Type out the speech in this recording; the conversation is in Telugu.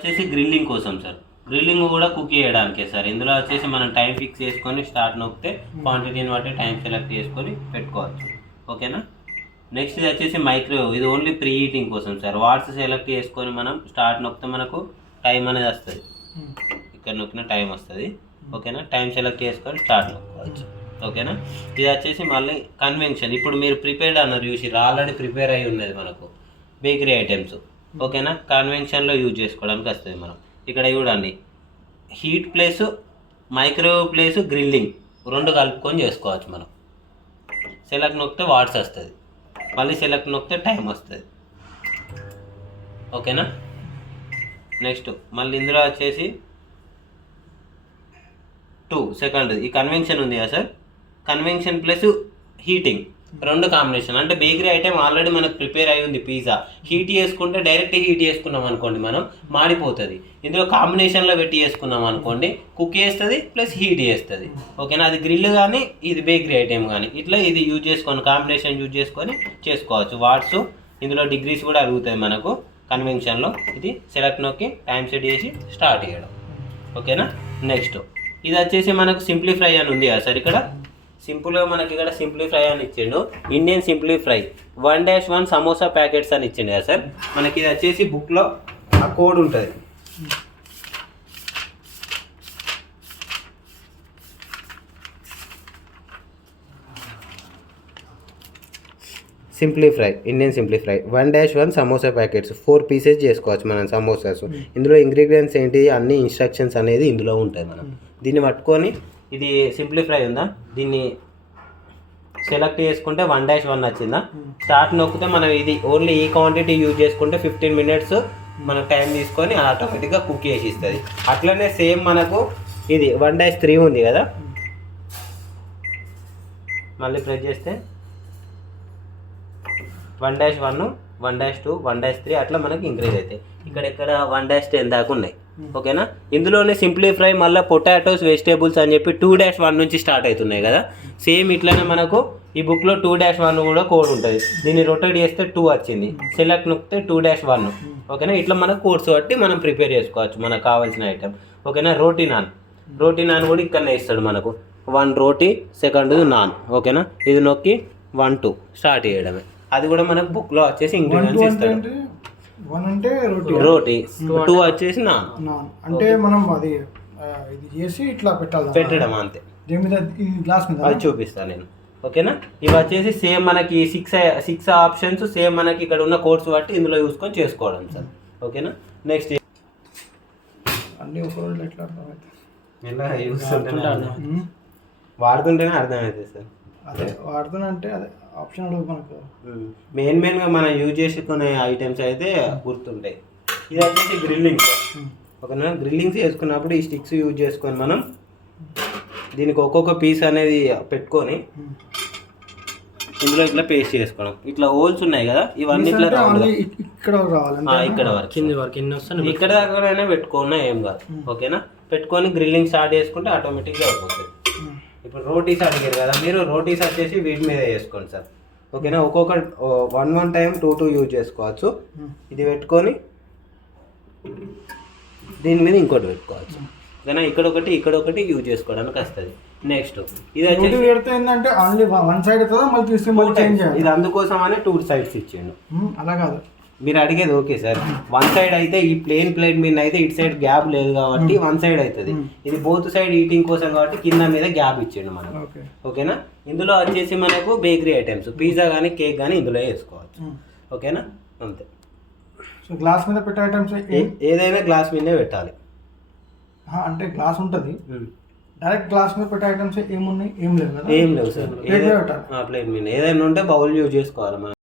వచ్చేసి గ్రిల్లింగ్ కోసం సార్. గ్రిల్లింగ్ కూడా కుక్ చేయడానికే సార్. ఇందులో వచ్చేసి మనం టైం ఫిక్స్ చేసుకొని స్టార్ట్ నొక్కితే క్వాంటిటీని బట్టి టైం సెలెక్ట్ చేసుకొని పెట్టుకోవచ్చు. ఓకేనా. నెక్స్ట్ ఇది వచ్చేసి మైక్రోవేవ్. ఇది ఓన్లీ ప్రీ హీటింగ్ కోసం సార్. వాట్స్ సెలెక్ట్ చేసుకొని మనం స్టార్ట్ నొక్కితే మనకు టైం అనేది వస్తుంది. ఇక్కడ నొక్కిన టైం వస్తుంది. ఓకేనా. టైం సెలెక్ట్ చేసుకొని స్టార్ట్ నొక్కోవచ్చు. ఓకేనా. ఇది వచ్చేసి మళ్ళీ కన్వెన్షన్. ఇప్పుడు మీరు ప్రిపేర్డ్ అన్నారు చూసి ఆల్రెడీ ప్రిపేర్ అయి ఉన్నది మనకు బేకరీ ఐటమ్స్. ఓకేనా. కన్వెన్షన్లో యూజ్ చేసుకోవడానికి వస్తుంది. మనం ఇక్కడ చూడండి heat place microwave place grilling రెండు కలుపుకొని చేసుకోవచ్చు. మనం సెలెక్ట్ నొక్కితే వాట్స్ వస్తుంది. మళ్ళీ సెలెక్ట్ నొక్కితే టైం వస్తుంది. ఓకేనా. నెక్స్ట్ మళ్ళీ ఇందులో వచ్చేసి 2 సెకండ్ ఈ కన్వెన్షన్ ఉంది కదా సార్. కన్వెన్షన్ ప్లస్ హీటింగ్ రెండు కాంబినేషన్. అంటే బేకరీ ఐటెం ఆల్రెడీ మనకు ప్రిపేర్ అయి ఉంది పిజ్జా. హీట్ చేసుకుంటే డైరెక్ట్ హీట్ చేసుకున్నాం అనుకోండి మనం మాడిపోతుంది. ఇందులో కాంబినేషన్లో పెట్టి చేసుకున్నాం అనుకోండి కుక్ చేస్తుంది ప్లస్ హీట్ చేస్తుంది. ఓకేనా. అది గ్రిల్ కానీ ఇది బేకరీ ఐటెం కానీ ఇట్లా ఇది యూజ్ చేసుకొని కాంబినేషన్ యూజ్ చేసుకొని చేసుకోవచ్చు. వాట్స్ ఇందులో డిగ్రీస్ కూడా అడుగుతాయి మనకు కన్వెన్షన్లో. ఇది సెలెక్ట్ నొక్కి టైం సెట్ చేసి స్టార్ట్ చేయడం. ఓకేనా. నెక్స్ట్ ఇది వచ్చేసి మనకు సింప్లిఫై అని ఉంది కదా సార్. ఇక్కడ సింపుల్గా మనకి ఇక్కడ సింప్లిఫై అని ఇచ్చిండు. ఇండియన్ సింప్లిఫై 1-1 సమోసా ప్యాకెట్స్ అని ఇచ్చిండు కదా సార్. మనకి ఇది వచ్చేసి బుక్లో ఆ కోడ్ ఉంటుంది. Simplify Indian simplify 1-1 samosa packets 4 pieces చేసుకోవచ్చు మనం సమోసాస్. ఇందులో ఇంగ్రీడియంట్స్ ఏంటి అన్ని ఇన్స్ట్రక్షన్స్ అనేది ఇందులో ఉంటాయి. మనం దీన్ని పట్టుకొని ఇది సింప్లిఫై ఉందా దీన్ని సెలెక్ట్ చేసుకుంటే 1-1 వచ్చిందా స్టార్ట్ నొక్కితే మనం ఇది ఓన్లీ ఈ క్వాంటిటీ యూజ్ చేసుకుంటే 15 minutes మనకు టైం తీసుకొని ఆటోమేటిక్గా కుక్ చేసి ఇస్తుంది. అట్లనే సేమ్ మనకు ఇది 1-3 ఉంది కదా. మళ్ళీ ప్రెస్ చేస్తే 1-1 1-2 1-3 అట్లా మనకి ఇంక్రీజ్ అవుతాయి. ఇక్కడ 1-10 దాకా ఉన్నాయి. ఓకేనా. ఇందులోనే సింప్లిఫై మళ్ళీ పొటాటోస్ వెజిటేబుల్స్ అని చెప్పి 2-1 నుంచి స్టార్ట్ అవుతున్నాయి కదా. సేమ్ ఇట్లానే మనకు ఈ బుక్లో 2-1 కూడా కోడ్ ఉంటుంది. దీన్ని రొటేట్ చేస్తే 2 వచ్చింది. సెలెక్ట్ నొక్కితే 2-1. ఓకేనా. ఇట్లా మనకు కోడ్స్ బట్టి మనం ప్రిపేర్ చేసుకోవచ్చు మనకు కావాల్సిన ఐటెం. ఓకేనా. రోటీ నాన్ కూడా ఇక్కడనే ఇస్తాడు మనకు 1 రోటీ సెకండ్ నాన్. ఓకేనా. ఇది నొక్కి 1-2 స్టార్ట్ చేయడమే. అది కూడా మనకు బుక్లో వచ్చేసి ఇంగ్రీడియంట్స్ ఇస్తాడు. 1 అంటే రోటీ 2 వచ్చేసి నాన్. అంటే మనం అది ఇది చేసి ఇట్లా పెట్టడం అంతే. దీని మీద ఈ గ్లాస్ మీద అది చూపిస్తాను నేను. ఓకేనా. ఇవి వచ్చేసి సేమ్ మనకి 6 ఆప్షన్స్ సేమ్ మనకి ఇక్కడ ఉన్న కోడ్స్ బట్టి ఇందులో చూసుకొని చేసుకోవడం సార్. ఓకేనా. నెక్స్ట్ అన్నీ ఒక రోజులో ఎట్లా అర్థమవుతుంది ఎలా వాడుతుంటేనే అర్థమవుతుంది సార్. అదే వాడుతున్నంటే అదే ఆప్షన్ మనకు మెయిన్గా మనం యూజ్ చేసుకునే ఐటమ్స్ అయితే గుర్తుంటాయి. ఇది వచ్చేసి గ్రిల్లింగ్. ఓకేనా. గ్రిల్లింగ్స్ చేసుకున్నప్పుడు ఈ స్టిక్స్ యూజ్ చేసుకొని మనం దీనికి ఒక్కొక్క పీస్ అనేది పెట్టుకొని ఇందులో ఇట్లా పేస్ట్ చేసుకోవడం. ఇట్లా హోల్స్ ఉన్నాయి కదా ఇవన్నీ ఇట్లా ఇక్కడ ఇక్కడ వరకు కింది వరకు ఇక్కడ దాకా పెట్టుకున్నా ఏం కాదు. ఓకేనా. పెట్టుకొని గ్రిల్లింగ్ స్టార్ట్ చేసుకుంటే ఆటోమేటిక్గా అయిపోతుంది. ఇప్పుడు రోటీస్ అడిగారు కదా మీరు. రోటీస్ వచ్చేసి వీటి మీద చేసుకోండి సార్. ఓకేనా. ఒక్కొక్క 1 టైం 2 యూజ్ చేసుకోవచ్చు. ఇది పెట్టుకొని దీని మీద ఇంకోటి పెట్టుకోవచ్చు. ఓకేనా. ఇక్కడ ఒకటి యూజ్ చేసుకోవడానికి వస్తుంది. నెక్స్ట్ ఇది వచ్చేసి ఏంటంటే ఓన్లీ 1 సైడ్ అవుతుందా మళ్ళీ తీసుకుని మళ్ళీ చేంజ్ చేయాలి. ఇది అందుకోసం అని 2 sides ఇచ్చిండు. అలా కాదు మీరు అడిగేది ఓకే సార్. 1 సైడ్ అయితే ఈ ప్లేట్ మీద అయితే ఇటు సైడ్ గ్యాప్ లేదు కాబట్టి 1 సైడ్ అవుతుంది. ఇది బోత్ సైడ్ ఈటింగ్ కోసం కాబట్టి కింద మీద గ్యాప్ ఇచ్చిండు మనం. ఓకేనా. ఇందులో వచ్చేసి మనకు బేకరీ ఐటమ్స్ పిజ్జా కానీ కేక్ కానీ ఇందులో వేసుకోవచ్చు. ఓకేనా. అంతే. సో గ్లాస్ మీద పెట్టే ఐటమ్స్ ఏదైనా గ్లాస్ మీదే పెట్టాలి. అంటే గ్లాస్ ఉంటుంది డైరెక్ట్ గ్లాస్ మీద పెట్టే ఐటమ్స్ ఏమున్నాయి ఏం లేవు సార్. ప్లేట్ మీద ఏదైనా ఉంటే బౌల్ యూజ్ చేసుకోవాలి మనం.